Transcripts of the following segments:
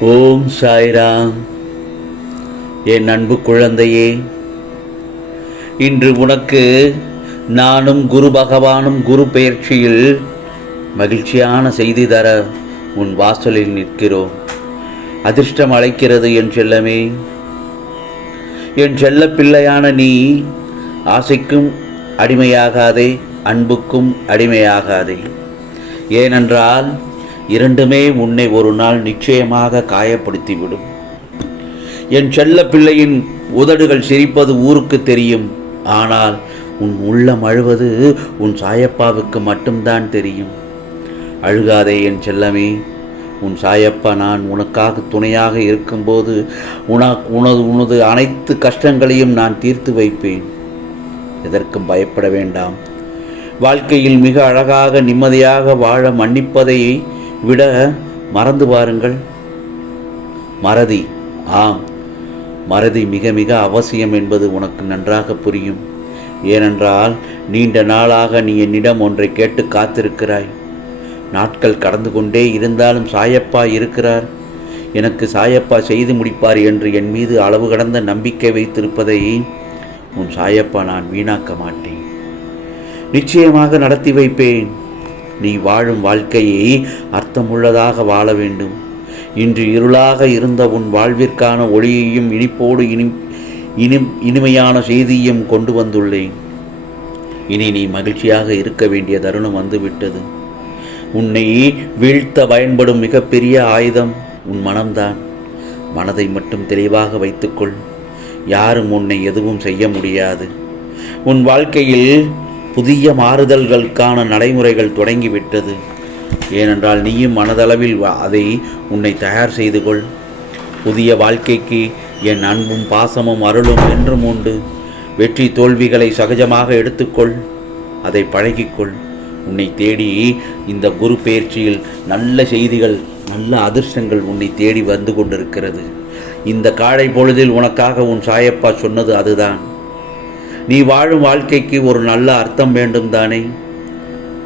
ஓம் சாய்ராம். என் அன்பு குழந்தையே இன்று உனக்கு நானும் குரு பகவானும் குரு பெயர்ச்சியில் மகிழ்ச்சியான செய்தி தர உன் வாசலில் நிற்கிறோம். அதிர்ஷ்டம் அழைக்கிறது என் செல்லமே. என் செல்ல பிள்ளையான நீ ஆசைக்கும் அடிமையாகாதே அன்புக்கும் அடிமையாகாதே. ஏனென்றால் இரண்டுமே உன்னை ஒரு நாள் நிச்சயமாக காயப்படுத்திவிடும். என் செல்ல பிள்ளையின் உதடுகள் சிரிப்பது ஊருக்கு தெரியும். ஆனால் உன் உள்ளம் அழுவது உன் சாயப்பாவுக்கு மட்டும்தான் தெரியும். அழுகாதே என் செல்லமே உன் சாயப்பா நான் உனக்காக துணையாக இருக்கும்போது உனக்கு உனது உனது அனைத்து கஷ்டங்களையும் நான் தீர்த்து வைப்பேன். எதற்கும் பயப்பட வேண்டாம். வாழ்க்கையில் மிக அழகாக நிம்மதியாக வாழ மன்னிப்பதை விட மறந்து பாருங்கள். மறதி ஆம். மறதி மிக மிக அவசியம் என்பது உனக்கு நன்றாக புரியும். ஏனென்றால் நீண்ட நாளாக நீ என்னிடம் ஒன்றை கேட்டு காத்திருக்கிறாய். நாட்கள் கடந்து கொண்டே இருந்தாலும் சாயப்பா இருக்கிறார். எனக்கு சாயப்பா செய்து முடிப்பார் என்று என் மீது அளவு கடந்த நம்பிக்கை வைத்திருப்பதை உன் சாயப்பா நான் வீணாக்க மாட்டேன். நிச்சயமாக நடத்தி வைப்பேன். நீ வாழும் வாழ்க்கையை அர்த்தமுள்ளதாக வாழ வேண்டும். இன்று இருளாக இருந்த உன் வாழ்விற்கான ஒளியையும் இனிப்போடு இனி இனி இனிமையான செய்தியும் கொண்டு வந்துள்ளேன். இனி நீ மகிழ்ச்சியாக இருக்க வேண்டிய தருணம் வந்துவிட்டது. உன்னை வீழ்த்த பயன்படும் மிகப்பெரிய ஆயுதம் உன் மனம்தான். மனதை மட்டும் தெளிவாக வைத்துக்கொள். யாரும் உன்னை எதுவும் செய்ய முடியாது. உன் வாழ்க்கையில் புதிய மாறுதல்களுக்கான நடைமுறைகள் தொடங்கிவிட்டது. ஏனென்றால் நீயும் மனதளவில் அதை உன்னை தயார் செய்து கொள். புதிய வாழ்க்கைக்கு என் அன்பும் பாசமும் அருளும் என்றும் உண்டு. வெற்றி தோல்விகளை சகஜமாக எடுத்துக்கொள். அதை பழகிக்கொள். உன்னை தேடி இந்த குரு பயிற்சியில் நல்ல செய்திகள் நல்ல அதிர்ஷ்டங்கள் உன்னை தேடி வந்து கொண்டிருக்கிறது. இந்த காலை பொழுதில் உனக்காக உன் சாயப்பா சொன்னது அதுதான். நீ வாழும் வாழ்க்கைக்கு ஒரு நல்ல அர்த்தம் வேண்டும் தானே?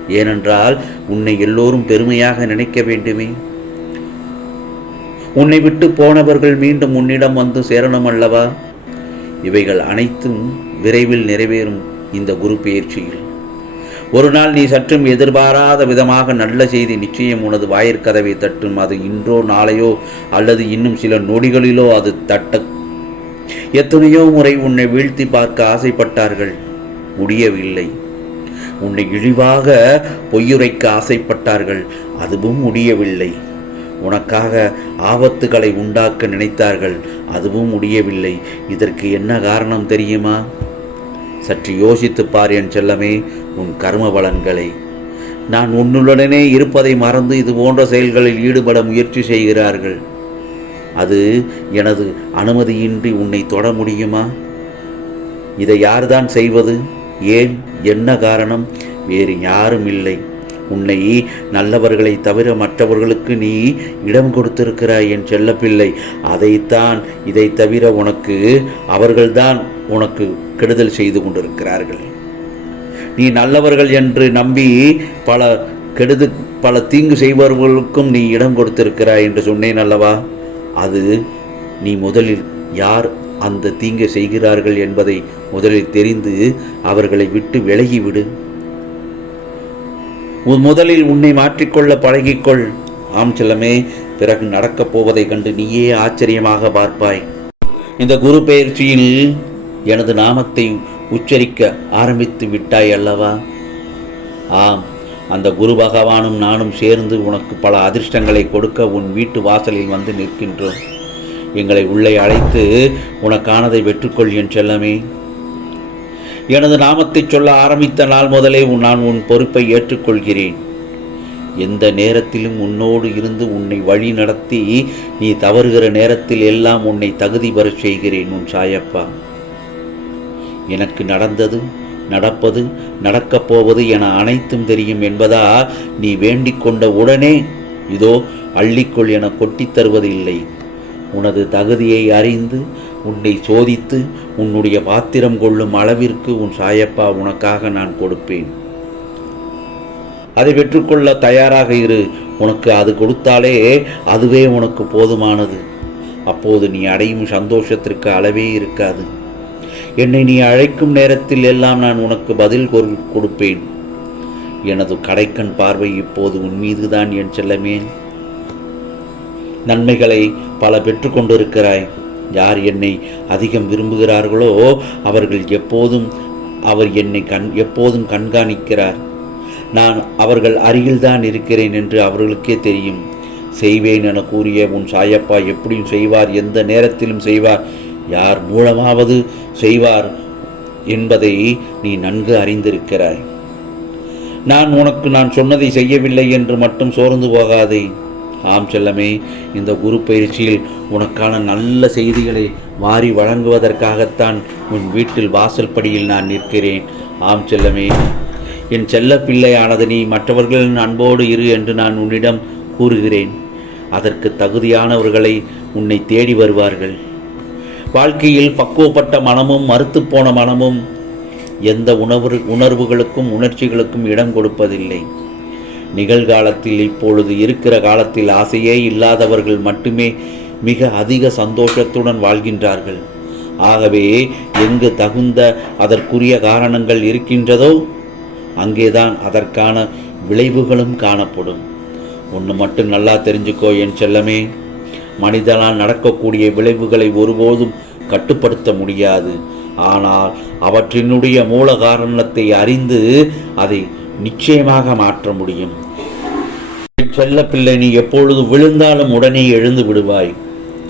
ஏனென்றால் உன்னை எல்லோரும் பெருமையாக நினைக்க வேண்டுமே. உன்னை விட்டு போனவர்கள் மீண்டும் உன்னிடம் வந்து சேரணும் அல்லவா? இவைகள் அனைத்தும் விரைவில் நிறைவேறும் இந்த குரு பயிற்சியில். ஒரு நாள் நீ சற்றும் எதிர்பாராத விதமாக நல்ல செய்தி நிச்சயம் உனது வாயிற்கதவை தட்டும். அது இன்றோ நாளையோ அல்லது இன்னும் சில நொடிகளிலோ அது தட்ட எத்தனையோ முறை உன்னை வீழ்த்தி பார்க்க ஆசைப்பட்டார்கள். முடியவில்லை. உன்னை இழிவாக பொய்யுரைக்க ஆசைப்பட்டார்கள். அதுவும் முடியவில்லை. உனக்காக ஆபத்துகளை உண்டாக்க நினைத்தார்கள். அதுவும் முடியவில்லை. இதற்கு என்ன காரணம் தெரியுமா? சற்று யோசித்துப் பார் என் செல்லமே உன் கர்ம பலன்களை. நான் உன்னுடனே இருப்பதை மறந்து இது போன்ற செயல்களில் ஈடுபட முயற்சி செய்கிறார்கள். அது எனது அனுமதியின்றி உன்னை தொட முடியுமா? இதை யார்தான் செய்வது? ஏன்? என்ன காரணம்? வேறு யாரும் இல்லை. உன்னை நல்லவர்களை தவிர மற்றவர்களுக்கு நீ இடம் கொடுத்திருக்கிறாய் என் செல்லப்பிள்ளை. அதைத்தான் இதை தவிர உனக்கு அவர்கள்தான் உனக்கு கெடுதல் செய்து கொண்டிருக்கிறார்கள். நீ நல்லவர்கள் என்று நம்பி பல கெடுது பல தீங்கு செய்பவர்களுக்கும் நீ இடம் கொடுத்திருக்கிறாய் என்று சொன்னேன் அல்லவா? அது நீ முதலில் யார் அந்த தீங்கை செய்கிறார்கள் என்பதை முதலில் தெரிந்து அவர்களை விட்டு விலகிவிடு. உன் முதலில் உன்னை மாற்றிக்கொள்ள பழகிக்கொள். ஆம் செல்லமே பிறகு நடக்கப் போவதைக் கண்டு நீயே ஆச்சரியமாக பார்ப்பாய். இந்த குரு பெயர்ச்சியில் எனது நாமத்தை உச்சரிக்க ஆரம்பித்து விட்டாய் அல்லவா? ஆம் அந்த குரு பகவானும் நானும் சேர்ந்து உனக்கு பல அதிர்ஷ்டங்களை கொடுக்க உன் வீட்டு வாசலில் வந்து நிற்கின்றோம். எங்களை உள்ளே அழைத்து உனக்கானதை வெற்றுக்கொள் என் செல்லமே. எனது நாமத்தை சொல்ல ஆரம்பித்த நாள் முதலே நான் உன் பொறுப்பை ஏற்றுக்கொள்கிறேன். எந்த நேரத்திலும் உன்னோடு இருந்து உன்னை வழி நடத்தி நீ தவறுகிற நேரத்தில் எல்லாம் உன்னை தகுதி பெறச் செய்கிறேன் உன் சாயப்பா. எனக்கு நடந்தது நடப்பது நடக்கப் போவது என அனைத்தும் தெரியும் என்பதா நீ வேண்டிக் கொண்ட உடனே? இதோ அள்ளிக்கொள் என கொட்டித் தருவதில்லை. உனது தகுதியை அறிந்து உன்னை சோதித்து உன்னுடைய பாத்திரம் கொள்ளும் அளவிற்கு உன் சாயப்பா உனக்காக நான் கொடுப்பேன். அதை பெற்றுக்கொள்ள தயாராக இரு. உனக்கு அது கொடுத்தாலே அதுவே உனக்கு போதுமானது. அப்போது நீ அடையும் சந்தோஷத்திற்கு அளவே இருக்காது. என்னை நீ அழைக்கும் நேரத்தில் எல்லாம் நான் உனக்கு பதில் கொடுப்பேன். எனது கடைக்கண் பார்வை இப்போது உன் மீதுதான் என் செல்லமே. நன்மைகளை பல பெற்றுக்கொண்டிருக்கிறாய் யார் என்னை அதிகம் விரும்புகிறார்களோ அவர்கள் எப்போதும் அவர் என்னை கண் எப்போதும் கண்காணிக்கிறார். நான் அவர்கள் அருகில்தான் இருக்கிறேன் என்று அவர்களுக்கே தெரியும். செய்வேன் என கூறிய உன் சாயப்பா எப்படியும் செய்வார் எந்த நேரத்திலும் செய்வார். யார் மூலமாவது செய்வார் என்பதை நீ நன்கு அறிந்திருக்கிறாய். நான் உனக்கு நான் சொன்னதை செய்யவில்லை என்று மட்டும் சோர்ந்து போகாதே. ஆம் செல்லமே இந்த குரு பயிற்சியில் உனக்கான நல்ல செய்திகளை வாரி வழங்குவதற்காகத்தான் உன் வீட்டில் வாசல் படியில் நான் நிற்கிறேன். ஆம் செல்லமே என் செல்ல பிள்ளையானது நீ மற்றவர்களின் அன்போடு இரு என்று நான் உன்னிடம் கூறுகிறேன். அதற்கு தகுதியானவர்களை உன்னை தேடி வருவார்கள். வாழ்க்கையில் பக்குவப்பட்ட மனமும் மறுத்துப்போன மனமும் எந்த உணர்வு உணர்வுகளுக்கும் உணர்ச்சிகளுக்கும் இடம் கொடுப்பதில்லை. நிகழ்காலத்தில் இப்பொழுது இருக்கிற காலத்தில் ஆசையே இல்லாதவர்கள் மட்டுமே மிக அதிக சந்தோஷத்துடன் வாழ்கின்றார்கள். ஆகவே எங்கு தகுந்த அதற்குரிய காரணங்கள் இருக்கின்றதோ அங்கேதான் அதற்கான விளைவுகளும் காணப்படும். ஒன்று மட்டும் நல்லா தெரிஞ்சுக்கோ என் செல்லமே. மனிதனால் நடக்கக்கூடிய விளைவுகளை ஒருபோதும் கட்டுப்படுத்த முடியாது. ஆனால் அவற்றினுடைய மூல காரணத்தை அறிந்து அதை நிச்சயமாக மாற்ற முடியும். செல்ல பிள்ளை நீ எப்பொழுது விழுந்தாலும் உடனே எழுந்து விடுவாய்.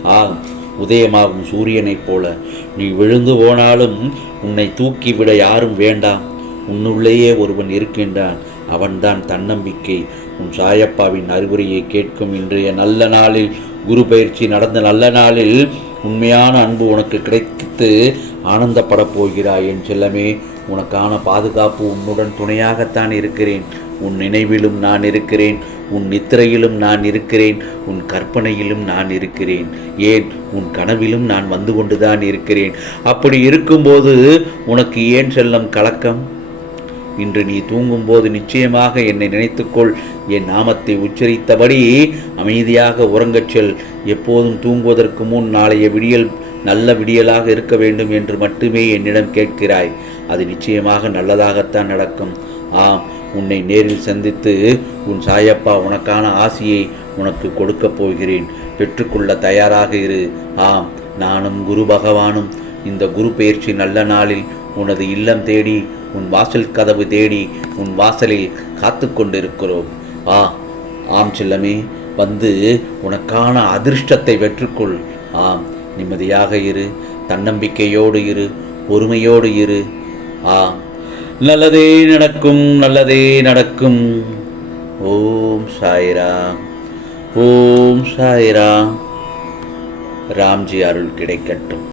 ஆ உதயமாகும் சூரியனைப் போல. நீ விழுந்து போனாலும் உன்னை தூக்கிவிட யாரும் வேண்டாம். உன்னுள்ளேயே ஒருவன் இருக்கின்றான். அவன்தான் தன்னம்பிக்கை. உன் சாயப்பாவின் அறிவுரையை கேட்கும் இன்றைய நல்ல நாளில் குரு பயிற்சி நடந்த நல்ல நாளில் உண்மையான அன்பு உனக்கு கிடைத்து ஆனந்தப்படப் போகிறாய் என் செல்லமே. உனக்கான பாதுகாப்பு உன்னுடன் துணையாகத்தான் இருக்கிறேன். உன் நினைவிலும் நான் இருக்கிறேன். உன் நித்திரையிலும் நான் இருக்கிறேன். உன் கற்பனையிலும் நான் இருக்கிறேன். ஏன்? உன் கனவிலும் நான் வந்து கொண்டுதான் இருக்கிறேன். அப்படி இருக்கும்போது உனக்கு ஏன் செல்லம் கலக்கம்? இன்று நீ தூங்கும்போது நிச்சயமாக என்னை நினைத்துக்கொள். என் நாமத்தை உச்சரித்தபடி அமைதியாக உறங்கச் செல். எப்போதும் தூங்குவதற்கு முன் நாளைய விடியல் நல்ல விடியலாக இருக்க வேண்டும் என்று மட்டுமே என்னிடம் கேட்கிறாய். அது நிச்சயமாக நல்லதாகத்தான் நடக்கும். ஆம் உன்னை நேரில் சந்தித்து உன் சாயப்பா உனக்கான ஆசியை உனக்கு கொடுக்கப் போகிறேன். பெற்றுக்கொள்ள தயாராக இரு. ஆம் நானும் குரு பகவானும் இந்த குரு பயிற்சி நல்ல நாளில் உனது இல்லம் தேடி உன் வாசல் கதவு தேடி உன் வாசலில் காத்து கொண்டிருக்கிறோம். ஆ ஆம் செல்லமே வந்து உனக்கான அதிர்ஷ்டத்தை வெற்றுக்கொள். ஆம் நிம்மதியாக இரு தன்னம்பிக்கையோடு இரு பொறுமையோடு இரு. ஆ நல்லதே நடக்கும் நல்லதே நடக்கும். ஓம் சாய்ராம் ஓம் சாய்ராம். ராம்ஜி அருள் கிடைக்கட்டும்.